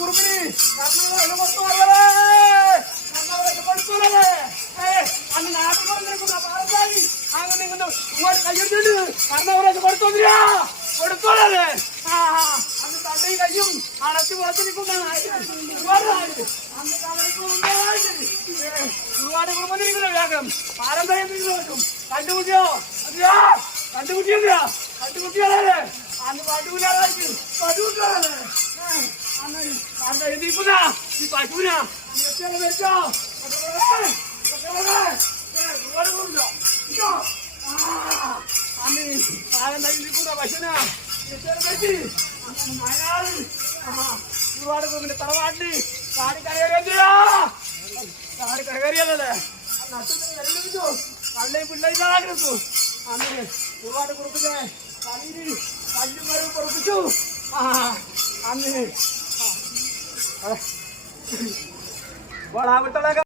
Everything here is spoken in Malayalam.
കുറുപ്പിനി കർണാടക കൊടുത്തോളേ കർണാടക കൊടുത്തോളേ അന്ന് നാട്ടിൽ പറഞ്ഞിരിക്കുന്ന പാറത്തായി അങ്ങനെ ഇങ്ങനെ കയ്യെടുത്തിട്ട് കർണാടക കൊടുത്തോന്നില്ല കൊടുത്തോളേ അന്ന് തണ്ടയും കയ്യും അടച്ച് പുറത്തിരിക്കുന്നതാണ് അന്ന് ഒരുപാട് കുറുമ്പത്തിരിക്കുന്ന വേഗം പാരമ്പര്യം വെക്കും കണ്ടുമുട്ടിയോ അതെയാ കണ്ടുമുട്ടിയാ കണ്ടുമുട്ടിയാലേ അന്ന് പട്ടുകുലാറായിരിക്കും പട്ടുകുട്ടിയാലേ അന്ന് അന്ന് എഴുതിക്കുന്ന ഈ പശുവിന വെച്ചോ ഒരുപാട് കൂടുണ്ടോ അന്ന് പാലം തയ്യിക്കുന്ന പശുവിന വെച്ച് വയനാട് ഒരുപാട് പോകുന്നുണ്ട് തറവാട്ടിൽ കാടി കരകയറിയാ കാടി കരകയറിയല്ലേ നട്ടു കള്ളയും പിള്ളേരാകുന്നു അന്ന് ഒരുപാട് കുറുപ്പിന്റെ കളി കല്ലും മരവും പൊറപ്പിച്ചു അന്ന് വളാവിട്ടുള്ള